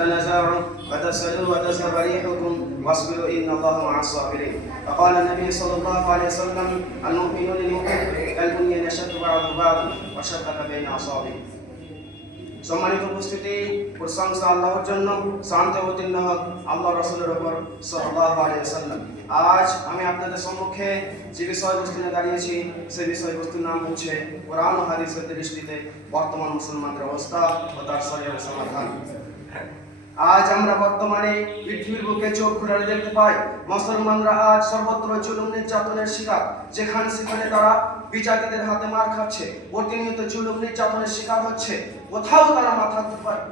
تنازعوا وتفسدوا وتذهب ريحكم واصبروا إن الله مع الصابرين. فقال النبي صلى الله عليه وسلم: المؤمنون للمؤمن كالبنيان يشد بعضه بعضا وشبك بين أصابعه. সম্মানিত উপস্থিতি, প্রশংসা আল্লাহর জন্য, শান্তি অবতীর্ণ হোক আল্লাহ রাসূলের উপর সাল্লাল্লাহু আলাইহি ওয়াসাল্লাম। আজ আমি আপনাদের সম্মুখে যে বিষয়বস্তু নিয়ে দাঁড়িয়েছি সেই বিষয়বস্তুর নাম হচ্ছে কোরআন ও হাদিসের দৃষ্টিতে বর্তমান মুসলমানদের অবস্থা ও তার শরীয়তের সমাধান। আজ আমরা বর্তমানে পৃথিবীর বুকে চোখ ঘুরালে দেখতে পাই মুসলমানরা আজ সর্বত্র জুলুম নির্যাতনের শিকার। সেখানে তারা বিচারীদের হাতে মার খাচ্ছে, প্রতিনিয়ত জুলুম নির্যাতনের শিকার হচ্ছে। কোথাও তারা মাথা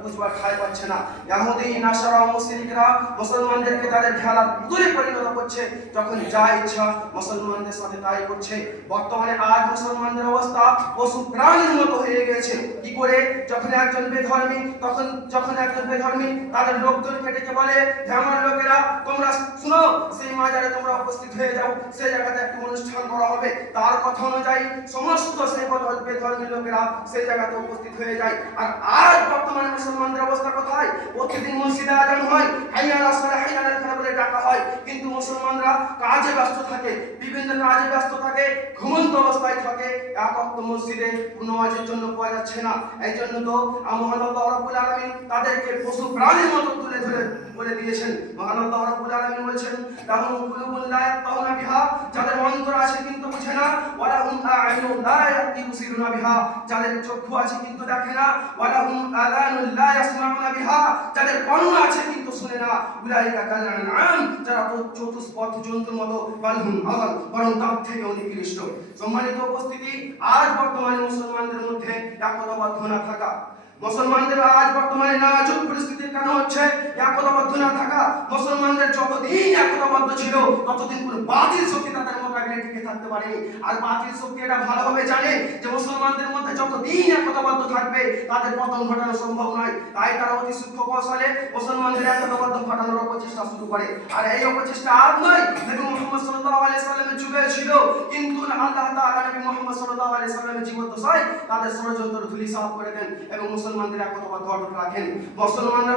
বুঝবার ঠাঁই পাচ্ছে না। ইহুদি, নাসারা ও মুশরিকরা মুসলমানদেরকে তাদের খেলার পুতুলে পরিণত করছে। যখন যা ইচ্ছা মুসলমানদের সাথে তাই করছে। বর্তমানে আজ মুসলমানদের অবস্থা পশু প্রাণীর মতো হয়ে গেছে। কি করে? যখন একজন বেধর্মী তাদের লোকজনকে ডেকে বলে, হে আমার লোকেরা, তোমরা শুনো, সেই মাজারে তোমরা উপস্থিত হয়ে যাও, সেই জায়গাতে একটা অনুষ্ঠান করা হবে। তার কথা অনুযায়ী সমস্ত সেই বেধর্মী লোকেরা সেই জায়গাতে উপস্থিত হয়ে যায়। আর আজ বর্তমানে মুসলমানদের অবস্থা কোথায়? প্রতিদিন মসজিদে আযান হয়, হাইয়া আলাস সালাহ, হাইয়া আলাল ফালাহ বলে ডাকা হয়, কিন্তু মুসলমানরা কাজে ব্যস্ত থাকে, বিভিন্ন কাজে ব্যস্ত থাকে, ঘুমন্ত অবস্থায় থাকে। এক ওয়াক্ত মসজিদে নামাজের জন্য পাওয়া যাচ্ছে না। এই জন্য তো মহান আল্লাহ রাব্বুল আলামিন তাদেরকে পশু প্রাণীর মতো তুলে ধরে বলে দিয়েছেন। মহান আল্লাহ রাব্বুল আলামিন বলেছেন, লাহুম কুলুবুন লা ইয়াফকাহুনা বিহা, যাদের অন্তর আছে কিন্তু বুঝে না, ওয়া লাহুম আ'ইনুন লা ইয়াবসিরুনা বিহা, যাদের চক্ষু আছে কিন্তু দেখে না, ওয়া লাহুম আযানুন লা ইয়াসমাউনা বিহা, যাদের কান আছে কিন্তু শুনে না, উলাইকা কাল আনআম, যারা চতুষ্পদ জন্তুর মতো, বালহুম আযাল, বরং তার থেকেও নিকৃষ্ট। সম্মানিত উপস্থিতি, আজ বর্তমানে মুসলমানদের মধ্যে একতাবদ্ধ না থাকা, মুসলমানদের আজ বর্তমানে নাজুক পরিস্থিতির কারণ হচ্ছে একতাবদ্ধ না থাকা। মুসলমানদের যতদিন একতাবদ্ধ ছিল ততদিন কোনো বাতিল শক্তি তাদের মোকাবিলায় টিকে থাকতে পারেনি। আর বাতিল শক্তি এটা ভালোভাবে জানে যে মুসলমানদের মধ্যে যতদিন একতাবদ্ধ থাকবে তাদের পতন ঘটানো সম্ভব নয়। তাই তারা অতি সূক্ষ্ম কৌশলে মুসলমানদের একতাবদ্ধ ঘটানোর অপচেষ্টা শুরু করে। আর এই অপচেষ্টা আজ নয়, নবী মুহাম্মদ সাল্লাল্লাহু আলাইহি সাল্লামের যুগে ছিল, কিন্তু আল্লাহ তাআলা নবী মুহাম্মদ সাল্লাল্লাহু আলাইহি সাল্লামের জীবদ্দশায় তাদের ষড়যন্ত্র ধূলিসাৎ করে দেন এবং মুসলমানদের একতাবদ্ধ রাখেন। মুসলমানরা